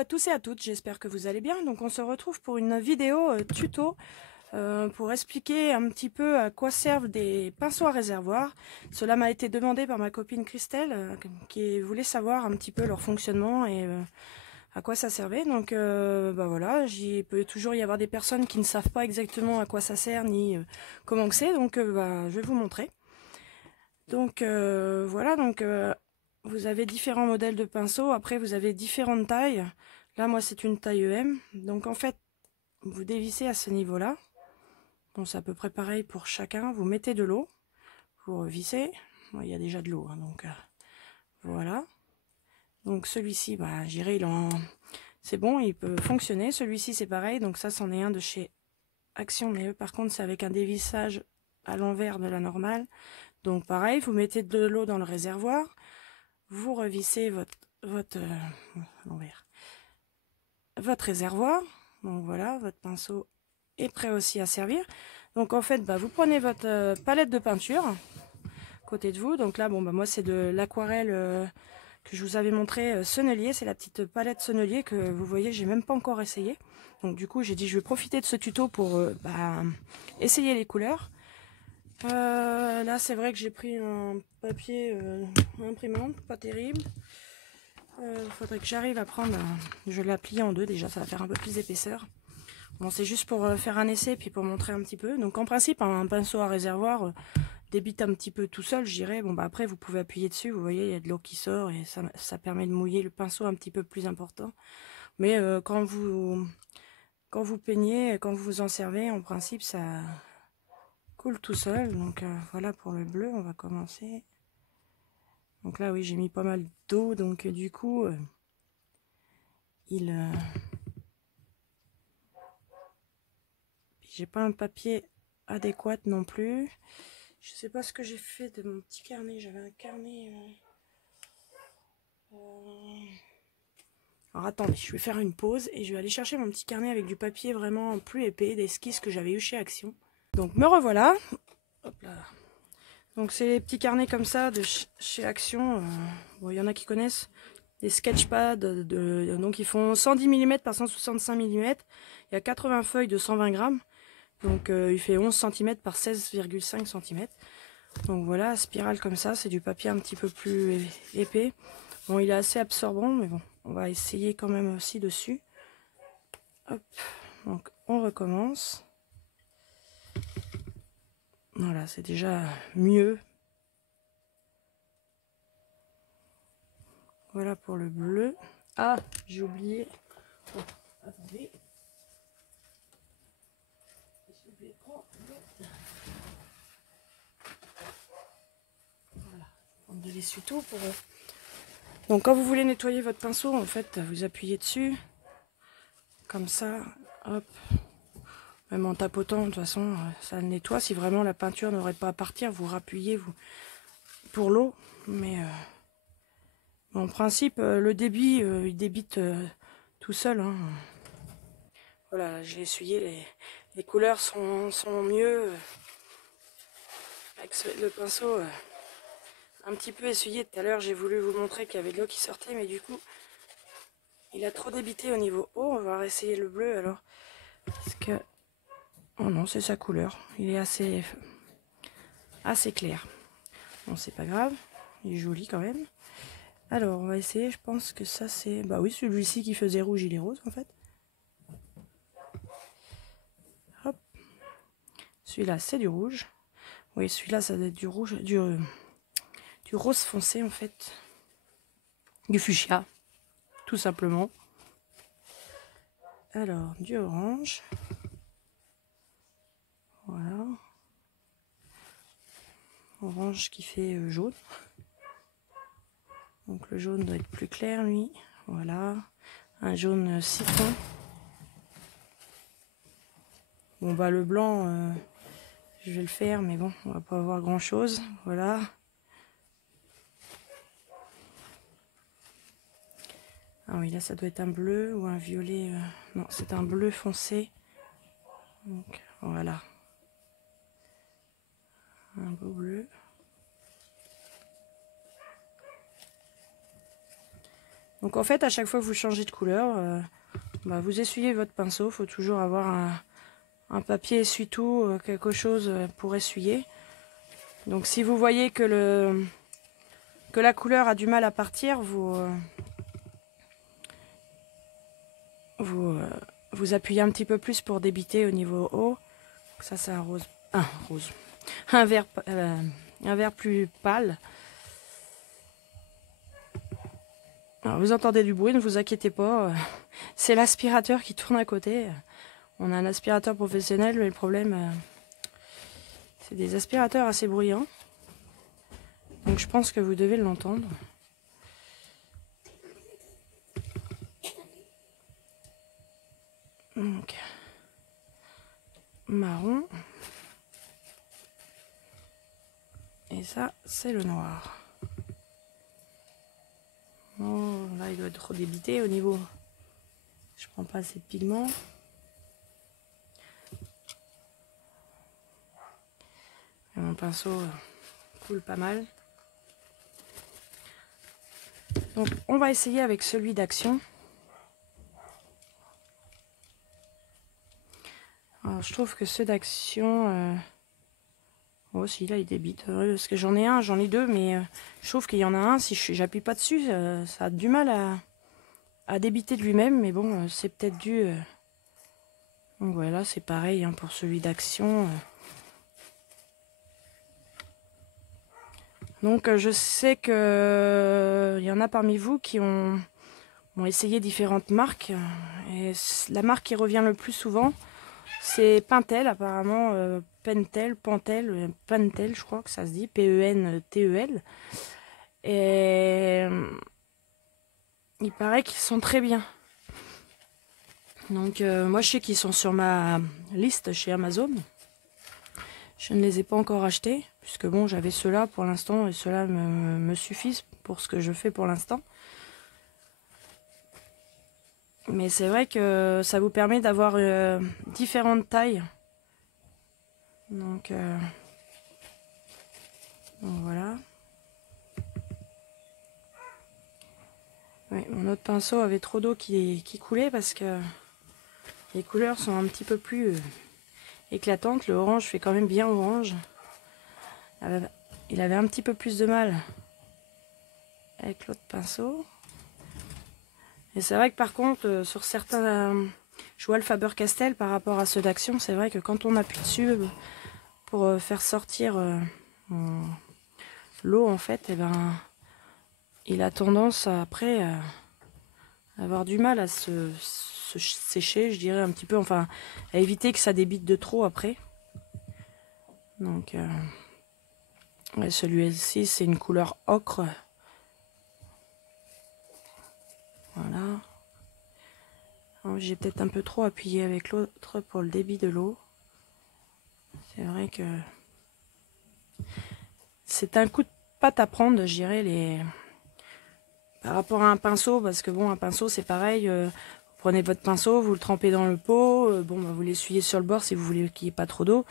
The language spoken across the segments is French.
à tous et à toutes, j'espère que vous allez bien. Donc on se retrouve pour une vidéo tuto pour expliquer un petit peu à quoi servent des pinceaux à réservoir. Cela m'a été demandé par ma copine Christelle qui voulait savoir un petit peu leur fonctionnement et à quoi ça servait. Donc bah voilà, il peut toujours y avoir des personnes qui ne savent pas exactement à quoi ça sert ni comment que c'est. Donc bah, je vais vous montrer. Donc voilà, donc vous avez différents modèles de pinceaux. Après vous avez différentes tailles. Là moi c'est une taille EM. Donc en fait vous dévissez à ce niveau là. Bon c'est à peu près pareil pour chacun. Vous mettez de l'eau, vous revissez. Bon, il y a déjà de l'eau hein, donc voilà. Donc celui-ci bah j'irai il en c'est bon, il peut fonctionner. Celui-ci c'est pareil. Donc ça c'en est un de chez Action, mais eux par contre c'est avec un dévissage à l'envers de la normale. Donc pareil, vous mettez de l'eau dans le réservoir, vous revissez votre réservoir. Donc voilà, votre pinceau est prêt aussi à servir. Donc en fait, bah, vous prenez votre palette de peinture côté de vous. Donc là, bon, bah, moi c'est de l'aquarelle que je vous avais montré Sennelier. C'est la petite palette Sennelier que vous voyez, j'ai même pas encore essayé. Donc du coup, j'ai dit je vais profiter de ce tuto pour essayer les couleurs. Là c'est vrai que j'ai pris un papier imprimante, pas terrible. Faudrait que j'arrive à prendre, je la plie en deux déjà, ça va faire un peu plus d'épaisseur. Bon c'est juste pour faire un essai puis pour montrer un petit peu. Donc en principe un pinceau à réservoir débite un petit peu tout seul je dirais. Bon bah après vous pouvez appuyer dessus, vous voyez il y a de l'eau qui sort et ça permet de mouiller le pinceau un petit peu plus important. Mais quand vous peignez, quand vous vous en servez, en principe ça coule tout seul. Donc voilà pour le bleu, on va commencer. Donc là oui j'ai mis pas mal d'eau, donc du coup j'ai pas un papier adéquat non plus. Je sais pas ce que j'ai fait de mon petit carnet, j'avais un carnet alors attendez, je vais faire une pause et je vais aller chercher mon petit carnet avec du papier vraiment plus épais, d'esquisses que j'avais eu chez Action. Donc me revoilà. Hop là. Donc c'est les petits carnets comme ça de chez Action. Bon, il y en a qui connaissent. Des sketchpads, donc ils font 110 mm par 165 mm. Il y a 80 feuilles de 120 grammes. Donc il fait 11 cm par 16,5 cm. Donc voilà, spirale comme ça, c'est du papier un petit peu plus épais. Bon, il est assez absorbant, mais bon, on va essayer quand même aussi dessus. Hop, donc on recommence. Voilà, c'est déjà mieux. Voilà pour le bleu. Ah, j'ai oublié. Oh, attendez. J'ai oublié de prendre l'eau. Voilà, prendre de l'essuie-tout pour. Donc quand vous voulez nettoyer votre pinceau, en fait, vous appuyez dessus, comme ça, hop. Même en tapotant, de toute façon, ça le nettoie. Si vraiment la peinture n'aurait pas à partir, vous rappuyez vous pour l'eau. Mais en principe, le débit, il débite tout seul. Hein. Voilà, j'ai essuyé. Les couleurs sont mieux avec le pinceau un petit peu essuyé. Tout à l'heure, j'ai voulu vous montrer qu'il y avait de l'eau qui sortait, mais du coup, il a trop débité au niveau haut. On va essayer le bleu alors. Parce que... Oh non, c'est sa couleur. Il est assez clair. Bon, c'est pas grave. Il est joli quand même. Alors, on va essayer. Je pense que ça, c'est... Bah oui, celui-ci qui faisait rouge, il est rose, en fait. Hop. Celui-là, c'est du rouge. Oui, celui-là, ça doit être du rouge... Du rose foncé, en fait. Du fuchsia, tout simplement. Alors, du orange. Voilà. Orange qui fait jaune. Donc le jaune doit être plus clair, lui. Voilà. Un jaune citron. Bon, bah le blanc, je vais le faire, mais bon, on va pas avoir grand-chose. Voilà. Ah oui, là, ça doit être un bleu ou un violet. Non, c'est un bleu foncé. Donc, voilà. Un beau bleu. Donc en fait, à chaque fois que vous changez de couleur, vous essuyez votre pinceau. Il faut toujours avoir un papier essuie-tout, quelque chose pour essuyer. Donc si vous voyez que la couleur a du mal à partir, vous appuyez un petit peu plus pour débiter au niveau haut. Ça c'est un rose. Un vert plus pâle. Alors, vous entendez du bruit, ne vous inquiétez pas. C'est l'aspirateur qui tourne à côté. On a un aspirateur professionnel, mais le problème, c'est des aspirateurs assez bruyants. Donc je pense que vous devez l'entendre. Donc, marron. Et ça, c'est le noir. Oh, là, il doit être trop débité au niveau. Je prends pas assez de pigments. Et mon pinceau coule pas mal. Donc, on va essayer avec celui d'Action. Alors, je trouve que ceux d'Action... Oh, si, là, il débite. Parce que j'en ai un, j'en ai deux, mais je trouve qu'il y en a un, si j'appuie pas dessus, ça a du mal à débiter de lui-même. Mais bon, c'est peut-être dû... Donc voilà, c'est pareil hein, pour celui d'Action. Donc je sais que il y en a parmi vous qui ont essayé différentes marques. Et la marque qui revient le plus souvent, c'est Pentel apparemment. Pentel, je crois que ça se dit. Pentel. Et il paraît qu'ils sont très bien. Donc moi je sais qu'ils sont sur ma liste chez Amazon. Je ne les ai pas encore achetés, puisque bon, j'avais ceux-là pour l'instant, et ceux-là me suffisent pour ce que je fais pour l'instant. Mais c'est vrai que ça vous permet d'avoir différentes tailles. Donc voilà. Ouais, mon autre pinceau avait trop d'eau qui coulait parce que les couleurs sont un petit peu plus... éclatante. Le orange fait quand même bien orange. Il avait un petit peu plus de mal avec l'autre pinceau. Et c'est vrai que par contre, sur certains... je vois le Faber-Castell par rapport à ceux d'Action. C'est vrai que quand on appuie dessus pour faire sortir l'eau, en fait, et ben, il a tendance après à avoir du mal à se sécher, je dirais un petit peu, enfin à éviter que ça débite de trop après. Donc ouais, celui-ci c'est une couleur ocre. Voilà. J'ai peut-être un peu trop appuyé avec l'autre pour le débit de l'eau. C'est vrai que c'est un coup de patte à prendre, je dirais, par rapport à un pinceau, parce que bon, un pinceau c'est pareil. Vous prenez votre pinceau, vous le trempez dans le pot, vous l'essuyez sur le bord si vous voulez qu'il n'y ait pas trop d'eau.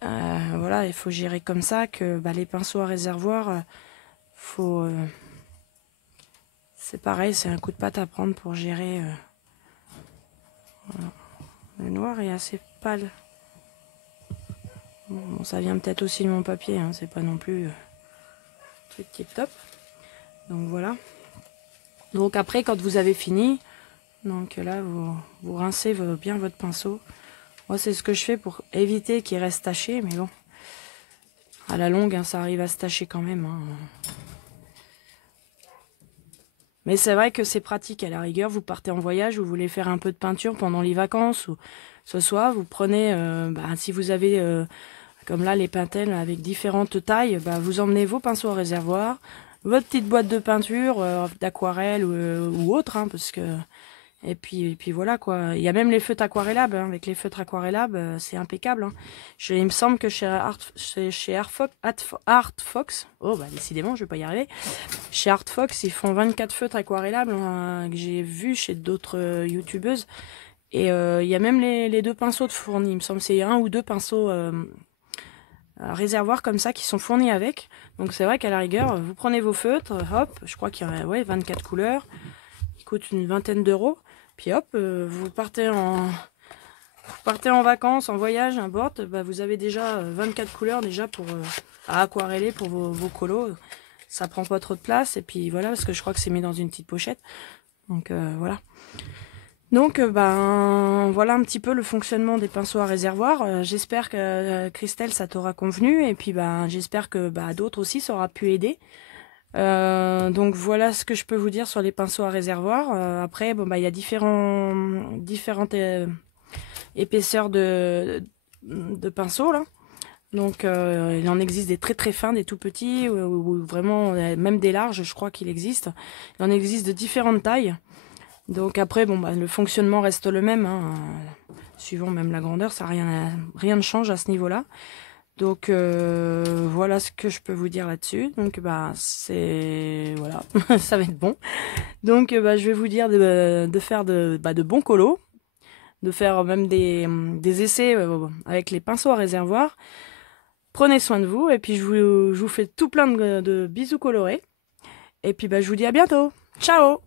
Voilà, il faut gérer comme ça que les pinceaux à réservoir, c'est pareil, c'est un coup de patte à prendre pour gérer. Voilà. Le noir est assez pâle. Bon, ça vient peut-être aussi de mon papier, hein, c'est pas non plus truc tip top. Donc voilà. Donc après, quand vous avez fini, donc là vous rincez bien votre pinceau. Moi c'est ce que je fais pour éviter qu'il reste taché, mais bon, à la longue hein, ça arrive à se tacher quand même. Hein. Mais c'est vrai que c'est pratique à la rigueur, vous partez en voyage, vous voulez faire un peu de peinture pendant les vacances ou ce soir, vous prenez, si vous avez comme là les Pentel avec différentes tailles, vous emmenez vos pinceaux à réservoir, votre petite boîte de peinture, d'aquarelle ou autre, hein, parce que et puis voilà quoi. Il y a même les feutres aquarellables, hein. Avec les feutres aquarellables, c'est impeccable. Hein. Il me semble que chez Artfox, oh décidément, je vais pas y arriver. Chez Artfox, ils font 24 feutres aquarellables hein, que j'ai vu chez d'autres youtubeuses. Et il y a même les deux pinceaux de fournis. Il me semble c'est un ou deux pinceaux réservoirs comme ça qui sont fournis avec. Donc c'est vrai qu'à la rigueur, vous prenez vos feutres, hop, je crois qu'il y a 24 couleurs. qui coûte une vingtaine d'euros. Puis hop, vous partez en vacances, en voyage, n'importe, bah vous avez déjà 24 couleurs déjà pour à aquareller pour vos colos. Ça prend pas trop de place, et puis voilà, parce que je crois que c'est mis dans une petite pochette. Donc voilà. Donc ben voilà un petit peu le fonctionnement des pinceaux à réservoir. J'espère que Christelle ça t'aura convenu, et puis ben j'espère que d'autres aussi ça aura pu aider. Donc voilà ce que je peux vous dire sur les pinceaux à réservoir. Après bon il y a différentes épaisseurs de pinceaux là. Donc il en existe des très très fins, des tout petits, ou vraiment même des larges, je crois qu'il existe. Il en existe de différentes tailles. Donc après bon le fonctionnement reste le même, hein, suivant même la grandeur, ça rien ne change à ce niveau-là. Donc voilà ce que je peux vous dire là-dessus. Donc c'est voilà, ça va être bon. Donc je vais vous dire de faire de bons colos, de faire même des essais avec les pinceaux à réservoir. Prenez soin de vous, et puis je vous fais tout plein de bisous colorés. Et puis je vous dis à bientôt. Ciao!